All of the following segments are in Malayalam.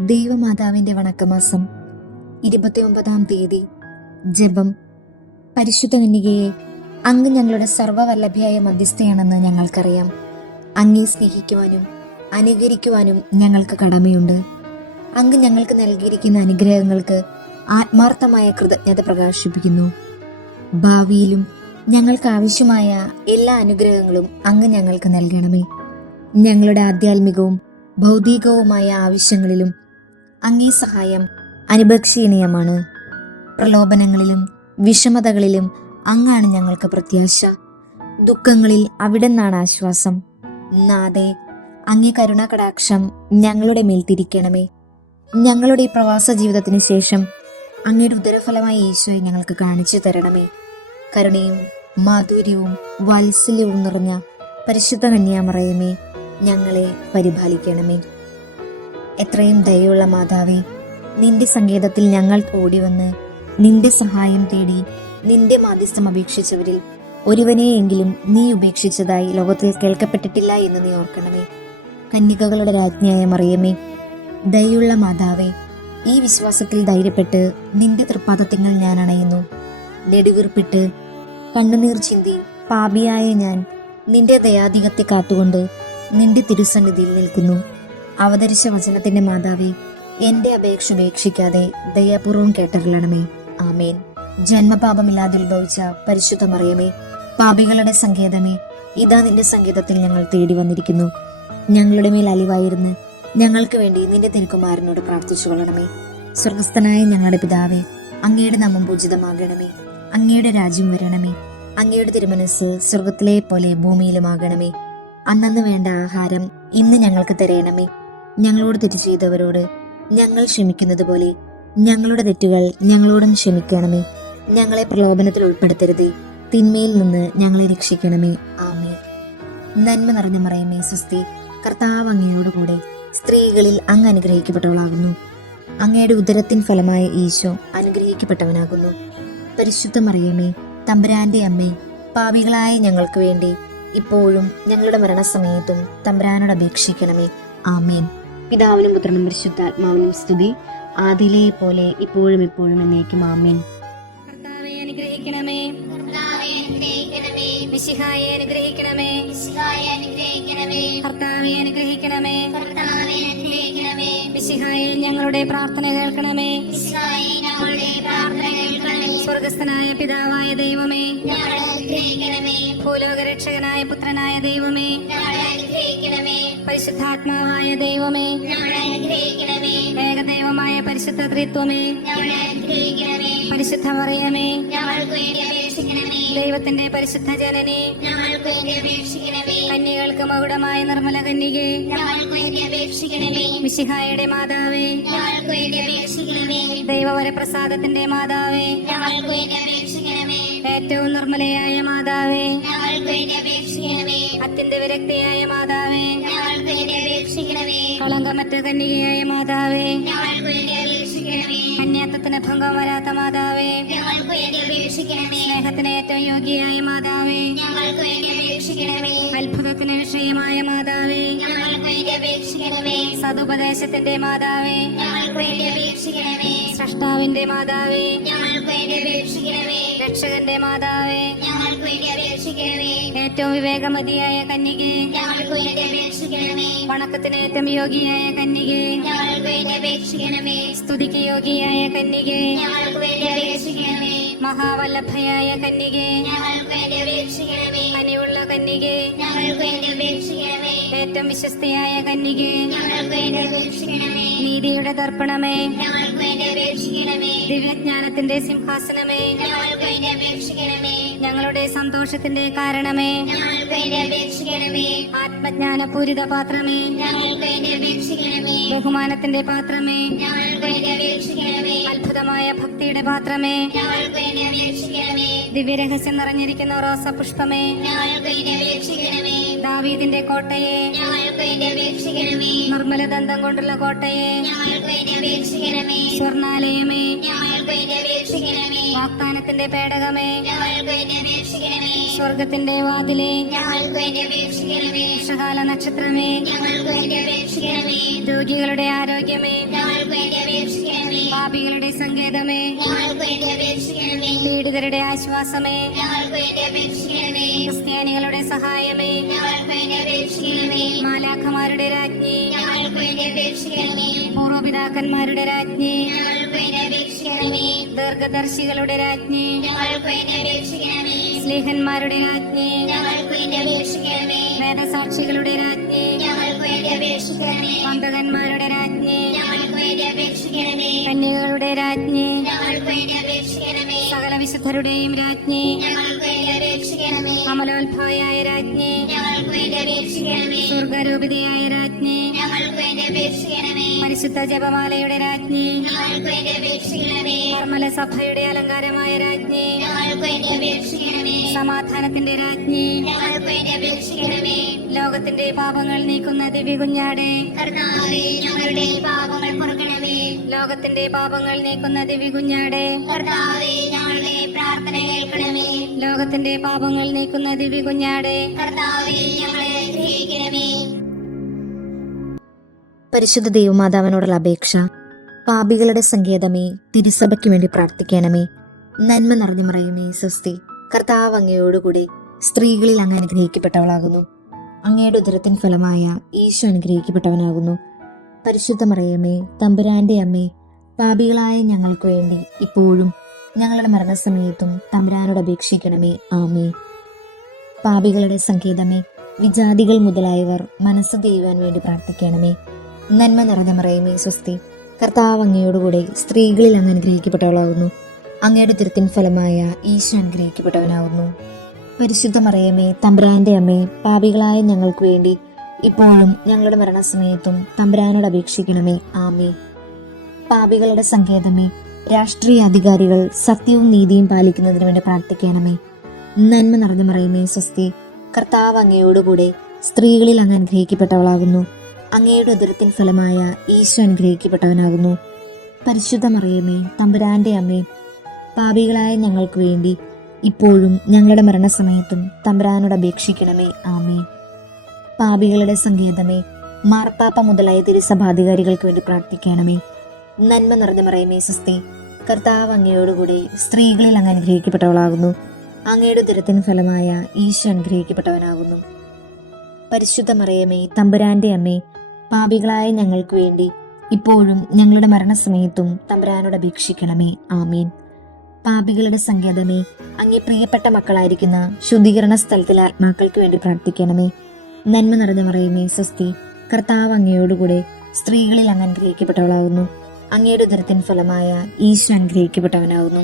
ദൈവമാതാവിന്റെ വണക്കമാസം 29-ാം തീയതി. ജപം. പരിശുദ്ധ കന്യകയെ, അങ്ങ് ഞങ്ങളുടെ സർവ്വവല്ലഭയായ മധ്യസ്ഥയാണെന്ന് ഞങ്ങൾക്കറിയാം. അങ്ങേ സ്നേഹിക്കുവാനും അനുകരിക്കുവാനും ഞങ്ങൾക്ക് കടമയുണ്ട്. അങ്ങ് ഞങ്ങൾക്ക് നൽകിയിരിക്കുന്ന അനുഗ്രഹങ്ങൾക്ക് ആത്മാർത്ഥമായ കൃതജ്ഞത പ്രകാശിപ്പിക്കുന്നു. ഭാവിയിലും ഞങ്ങൾക്ക് ആവശ്യമായ എല്ലാ അനുഗ്രഹങ്ങളും അങ്ങ് ഞങ്ങൾക്ക് നൽകണമേ. ഞങ്ങളുടെ ആധ്യാത്മികവും ഭൗതികവുമായ ആവശ്യങ്ങളിലും അങ്ങേ സഹായം അനുപക്ഷീണീയമാണ്. പ്രലോഭനങ്ങളിലും വിഷമതകളിലും അങ്ങാണ് ഞങ്ങൾക്ക് പ്രത്യാശ. ദുഃഖങ്ങളിൽ അവിടുന്നാണ് ആശ്വാസം. നാഥേ, അങ്ങേ കരുണാകടാക്ഷം ഞങ്ങളുടെ മേൽ തിരിക്കണമേ. ഞങ്ങളുടെ ഈ പ്രവാസ ജീവിതത്തിന് ശേഷം അങ്ങയുടെ ഉദരഫലമായ ഈശോയെ ഞങ്ങൾക്ക് കാണിച്ചു തരണമേ. കരുണയും മാധുര്യവും വാത്സല്യവും നിറഞ്ഞ പരിശുദ്ധ കന്യാമറിയമേ, ഞങ്ങളെ പരിപാലിക്കണമേ. എത്രയും ദയയുള്ള മാതാവേ, നിന്റെ സങ്കേതത്തിൽ ഞങ്ങൾ ഓടിവന്ന് നിന്റെ സഹായം തേടി നിന്റെ മാധ്യസ്ഥം അപേക്ഷിച്ചവരിൽ ഒരുവനെയെങ്കിലും നീ ഉപേക്ഷിച്ചതായി ലോകത്തിൽ കേൾക്കപ്പെട്ടിട്ടില്ല എന്ന് നീ ഓർക്കണമേ. കന്യകകളുടെ രാജ്ഞിയായ മറിയമേ, ദയയുള്ള മാതാവേ, ഈ വിശ്വാസത്തിൽ ധൈര്യപ്പെട്ട് നിന്റെ തൃപ്പാദത്തിങ്ങൾ ഞാൻ അണയുന്നു. നെടുവീർപ്പിട്ട് കണ്ണുനീർ ചിന്തി പാപിയായ ഞാൻ നിന്റെ ദയാധികത്തെ കാത്തുകൊണ്ട് നിന്റെ തിരുസന്നിധിയിൽ നിൽക്കുന്നു. അവതരിച്ച വചനത്തിന്റെ മാതാവേ, എന്റെ അപേക്ഷ ഉപേക്ഷിക്കാതെ ദയാപൂർവം കേട്ടരുളണമേ. ആമേൻ. ജന്മപാപമില്ലാതെ ഉത്ഭവിച്ച പരിശുദ്ധ മറിയമേ, പാപികളുടെ സങ്കേതമേ, ഇതാ നിന്റെ സങ്കേതത്തിൽ ഞങ്ങൾ തേടി വന്നിരിക്കുന്നു. ഞങ്ങളുടെ മേൽ അലിവായിരുന്ന് ഞങ്ങൾക്ക് വേണ്ടി നിന്റെ തിരുക്കുമാരനോട് പ്രാർത്ഥിച്ചു കൊള്ളണമേ. സ്വർഗസ്ഥനായ ഞങ്ങളുടെ പിതാവേ, അങ്ങയുടെ നാമം പൂജിതമാകണമേ. അങ്ങയുടെ രാജ്യം വരണമേ. അങ്ങയുടെ തിരുമനസ് സ്വർഗത്തിലെ പോലെ ഭൂമിയിലുമാകണമേ. അന്നന്ന് വേണ്ട ആഹാരം ഇന്ന് ഞങ്ങൾക്ക് തരയണമേ. ഞങ്ങളോട് തെറ്റ് ചെയ്തവരോട് ഞങ്ങൾ ക്ഷമിക്കുന്നത് പോലെ ഞങ്ങളുടെ തെറ്റുകൾ ഞങ്ങളോടും ക്ഷമിക്കണമേ. ഞങ്ങളെ പ്രലോഭനത്തിൽ ഉൾപ്പെടുത്തരുതേ, തിന്മയിൽ നിന്ന് ഞങ്ങളെ രക്ഷിക്കണമേ. ആമേൻ. നന്മ നിറഞ്ഞ മറിയമേ, സ്വസ്തി. കർത്താവ് അങ്ങയോടുകൂടെ സ്ത്രീകളിൽ അങ്ങ് അനുഗ്രഹിക്കപ്പെട്ടവളാകുന്നു. അങ്ങയുടെ ഉദരത്തിൻ ഫലമായ ഈശോ അനുഗ്രഹിക്കപ്പെട്ടവനാകുന്നു. പരിശുദ്ധ മറിയമേ, തമ്പുരാന്റെ അമ്മേ, പാപികളായ ഞങ്ങൾക്ക് വേണ്ടി ഇപ്പോഴും ഞങ്ങളുടെ മരണസമയത്തും തമ്പുരാനോട് അപേക്ഷിക്കണമേ. ആമേൻ. പിതാവിനും പുത്രനും പരിശുദ്ധാത്മാവിനും സ്തുതി, ആദിയിലെ പോലെ ഇപ്പോഴും എപ്പോഴും എന്നേക്കും. ആമേൻ. കർത്താവേ അനുഗ്രഹിക്കണമേ. മിശിഹായെ അനുഗ്രഹിക്കണമേ. കർത്താവേ അനുഗ്രഹിക്കണമേ. മിശിഹായിൽ ഞങ്ങളുടെ പ്രാർത്ഥന കേൾക്കണമേ. സ്വർഗസ്ഥനായ പിതാവായ ദൈവമേ, ഭൂലോകരക്ഷകനായ പുത്രനായ ദൈവമേ, പരിശുദ്ധാത്മാവായ ദൈവമേ, ഏകദൈവമായ പരിശുദ്ധ ത്രിത്വമേ, പരിശുദ്ധ മറിയമേ, ദൈവത്തിന്റെ പരിശുദ്ധ ജനനി, കന്യകൾക്ക് മകുടമായ നിർമ്മല കന്യകേ, മിശിഹായുടെ മാതാവേ, ദൈവവരപ്രസാദത്തിന്റെ മാതാവേ, ഏറ്റവും നിർമ്മലയായ മാതാവേ, അത്യന്ത വിരക്തിയായ മാതാവേ, കളങ്കമറ്റ കന്യകയായ മാതാവേ, കന്യാത്വത്തിന് ഭംഗം വരാത്ത മാതാവേ, സ്നേഹത്തിന് ഏറ്റവും യോഗ്യയായ മാതാവേ, അത്ഭുതത്തിന് വിഷയമായ മാതാവേ, സതുപദേശത്തിന്റെ മാതാവേ, സ്രഷ്ടാവിന്റെ മാതാവേ, രക്ഷകന്റെ മാതാവേ, ഏറ്റവും വിവേകമതിയായ കന്യകേ, വണക്കത്തിന് ഏറ്റവും യോഗ്യയായ കന്യകേ, സ്തുതിക്ക് യോഗ്യയായ കന്യകേ, മഹാവല്ലഭയായ കന്യകേ, കനിവുള്ള കന്യകേ, ഏറ്റവും വിശ്വസ്തയായ കന്യകേ, നീതിയുടെ ദർപ്പണമേ, ദിവ്യജ്ഞാനത്തിന്റെ സിംഹാസനമേ, ഞങ്ങളുടെ സന്തോഷത്തിന്റെ കാരണമേ, ആത്മജ്ഞാനപൂരിത പാത്രമേ, ബഹുമാനത്തിന്റെ പാത്രമേ, അത്ഭുതമായ ഭക്തിയുടെ പാത്രമേ, ദിവ്യരഹസ്യം നിറഞ്ഞിരിക്കുന്ന റോസപുഷ്പമേ, ദാവീദിന്റെ കോട്ടയെ, നിർമ്മലദന്തം കൊണ്ടുള്ള കോട്ടയെ, സ്വർണാലയമേ, വാഗ്ദാനത്തിന്റെ പേടകമേ, സ്വർഗത്തിന്റെ വാതിലെ, വൃക്ഷകാല നക്ഷത്രമേ, രോഗികളുടെ ആരോഗ്യമേ, പാപികളുടെ സങ്കേതമേ, ഞങ്ങൾക്ക് വേണ്ടി അപേക്ഷിക്കണമേ. പീഡിതരുടെ ആശ്വാസമേ, ഞങ്ങൾക്ക് വേണ്ടി അപേക്ഷിക്കണമേ. ക്രിസ്ത്യാനികളുടെ സഹായമേ, ഞങ്ങൾക്ക് വേണ്ടി അപേക്ഷിക്കണമേ. മാലാഖമാരുടെ രാജ്ഞി, ഞങ്ങൾക്ക് വേണ്ടി അപേക്ഷിക്കണമേ. പൂർവപിതാക്കന്മാരുടെ രാജ്ഞി, ഞങ്ങൾക്ക് വേണ്ടി അപേക്ഷിക്കണമേ. ദീർഘദർശികളുടെ രാജ്ഞി, ഞങ്ങൾക്ക് വേണ്ടി അപേക്ഷിക്കണമേ. സ്ലീഹന്മാരുടെ രാജ്ഞി, ഞങ്ങൾക്ക് വേണ്ടി അപേക്ഷിക്കണമേ. വേദസാക്ഷികളുടെ രാജ്ഞി, ഞങ്ങൾക്ക് വേണ്ടി അപേക്ഷിക്കണമേ. വന്ദകന്മാരുടെ രാജ്ഞി, ഞങ്ങൾക്ക് വേണ്ടി അപേക്ഷിക്കണമേ. കന്യകളുടെ രാജ്ഞി, ഞങ്ങൾക്ക് വേണ്ടി അപേക്ഷിക്കണമേ. സകല വിശുദ്ധരുടെയും രാജ്ഞി, ഞങ്ങൾക്ക് വേണ്ടി അപേക്ഷിക്കണമേ. അമലോത്ഭവയായ രാജ്ഞി, ഞങ്ങൾക്ക് വേണ്ടി അപേക്ഷിക്കണമേ. സ്വർഗരൂപിതയായ രാജ്ഞി, ഞങ്ങൾക്ക് വേണ്ടി അപേക്ഷിക്കണമേ. പരിശുദ്ധ ജപമാലയുടെ രാജ്ഞി, ഞങ്ങൾക്ക് വേണ്ടി അപേക്ഷിക്കണമേ. നിർമ്മല സഭയുടെ അലങ്കാരമായ രാജ്ഞി, ഞങ്ങൾക്ക് വേണ്ടി അപേക്ഷിക്കണമേ. സമാധാനത്തിന്റെ രാജ്ഞി, ഞങ്ങൾക്ക് വേണ്ടി അപേക്ഷിക്കണമേ. ലോകത്തിന്റെ പാപങ്ങൾ നീക്കുന്ന ദിവ്യകുഞ്ഞാടെ, കർത്താവേ, ഞങ്ങളുടെ പാപങ്ങൾ പൊറുക്കണമേ. ലോകത്തിന്റെ പാപങ്ങൾ നീക്കുന്ന ദിവ്യകുഞ്ഞാടെ, കർത്താവേ, ഞങ്ങളുടെ പ്രാർത്ഥന കേൾക്കണമേ. ലോകത്തിന്റെ പാപങ്ങൾ നീക്കുന്ന ദിവ്യകുഞ്ഞാടെ, കർത്താവേ, ഞങ്ങളെ അനുഗ്രഹിക്കണമേ. പരിശുദ്ധ ദൈവമാതാവിനോടുള്ള അപേക്ഷ. പാപികളുടെ സങ്കേതമേ, തിരുസഭയ്ക്ക് വേണ്ടി പ്രാർത്ഥിക്കണമേ. നന്മ നിറഞ്ഞു മറിയമേ, സ്വസ്തി. കർത്താവ് അങ്ങയോടുകൂടെ സ്ത്രീകളിൽ അങ്ങ് അനുഗ്രഹിക്കപ്പെട്ടവളാകുന്നു. അങ്ങയുടെ ഉദരത്തിൻ ഫലമായ ഈശോ അനുഗ്രഹിക്കപ്പെട്ടവനാകുന്നു. പരിശുദ്ധ മറിയമേ, തമ്പുരാന്റെ അമ്മേ, പാപികളായ ഞങ്ങൾക്ക് വേണ്ടി ഇപ്പോഴും ഞങ്ങളുടെ മരണസമയത്തും തമ്പുരാനോട് അപേക്ഷിക്കണമേ. ആമേ. പാപികളുടെ സങ്കേതമേ, വിജാതികൾ മുതലായവർ മനസ്സ് ചെയ്യുവാൻ വേണ്ടി പ്രാർത്ഥിക്കണമേ. നന്മ നിറഞ്ഞ മറിയമേ, സ്വസ്തി. കർത്താവ് അങ്ങയോടുകൂടെ സ്ത്രീകളിൽ അങ്ങ് അനുഗ്രഹിക്കപ്പെട്ടവളാകുന്നു. അങ്ങയുടെ ഉദരത്തിൻ ഫലമായ ഈശോ അനുഗ്രഹിക്കപ്പെട്ടവനാകുന്നു. പരിശുദ്ധ മറിയമേ, തമ്പുരാന്റെ അമ്മേ, പാപികളായ ഞങ്ങൾക്ക് വേണ്ടി ഇപ്പോഴും ഞങ്ങളുടെ മരണസമയത്തും തമ്പുരാനോട് അപേക്ഷിക്കണമേ. ആമേ. പാപികളുടെ സങ്കേതമേ, രാഷ്ട്രീയ അധികാരികൾ സത്യവും നീതിയും പാലിക്കുന്നതിന് വേണ്ടി പ്രാർത്ഥിക്കണമേ. നന്മ നിറഞ്ഞ മറിയമേ, സ്വസ്തി. കർത്താവ് അങ്ങയോടുകൂടെ സ്ത്രീകളിൽ അങ്ങ് അനുഗ്രഹിക്കപ്പെട്ടവളാകുന്നു. അങ്ങയുടെ ഉദരത്തിൻ ഫലമായ ഈശോ അനുഗ്രഹിക്കപ്പെട്ടവനാകുന്നു. പരിശുദ്ധ മറിയമേ, തമ്പുരാന്റെ അമ്മേ, പാപികളായ ഞങ്ങൾക്ക് വേണ്ടി ഇപ്പോഴും ഞങ്ങളുടെ മരണസമയത്തും തമ്പുരാനോട് അപേക്ഷിക്കണമേ. ആമേ. പാപികളുടെ സങ്കേതമേ, മാർപ്പാപ്പ മുതലായ തിരുസഭാധികാരികൾക്ക് വേണ്ടി പ്രാർത്ഥിക്കണമേ. നന്മ നിറഞ്ഞ മറിയമേ, സ്വസ്തി. കർത്താവ് അങ്ങയോടുകൂടെ സ്ത്രീകളിൽ അങ്ങ് അനുഗ്രഹിക്കപ്പെട്ടവളാകുന്നു. അങ്ങയുടെ ഉദരത്തിൻ ഫലമായ ഈശോ അനുഗ്രഹിക്കപ്പെട്ടവനാകുന്നു. പരിശുദ്ധ മറിയമേ, തമ്പുരാന്റെ അമ്മേ, പാപികളായ ഞങ്ങൾക്ക് വേണ്ടി ഇപ്പോഴും ഞങ്ങളുടെ മരണസമയത്തും തമ്പുരാനോട് അപേക്ഷിക്കണമേ. ആമീൻ. പാപികളുടെ സങ്കേതമേ, അങ്ങേ പ്രിയപ്പെട്ട മക്കളായിരിക്കുന്ന ശുദ്ധീകരണ സ്ഥലത്തിലെ ആത്മാക്കൾക്ക് വേണ്ടി പ്രാർത്ഥിക്കണമേ. നന്മ നിറഞ്ഞ മറിയമേ, സ്വസ്തി. കർത്താവ് അങ്ങയോടുകൂടെ സ്ത്രീകളിൽ അങ്ങ് അനുഗ്രഹിക്കപ്പെട്ടവളാകുന്നു. അങ്ങയുടെ ഉദരത്തിൻ ഫലമായ ഈശോ അനുഗ്രഹിക്കപ്പെട്ടവനാകുന്നു.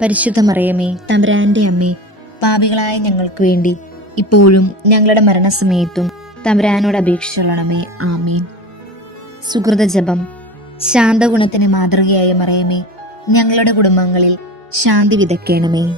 പരിശുദ്ധ മറിയമേ, തമ്പുരാന്റെ അമ്മേ, പാപികളായ ഞങ്ങൾക്ക് വേണ്ടി ഇപ്പോഴും ഞങ്ങളുടെ മരണസമയത്തും തമ്പുരാനോട് അപേക്ഷിച്ചുകൊള്ളണമേ. ആമീൻ. സുകൃത ജപം. ശാന്തഗുണത്തിന് മാതൃകയായ മറിയമേ, ഞങ്ങളുടെ കുടുംബങ്ങളിൽ ശാന്തി വിതയ്ക്കണമേ.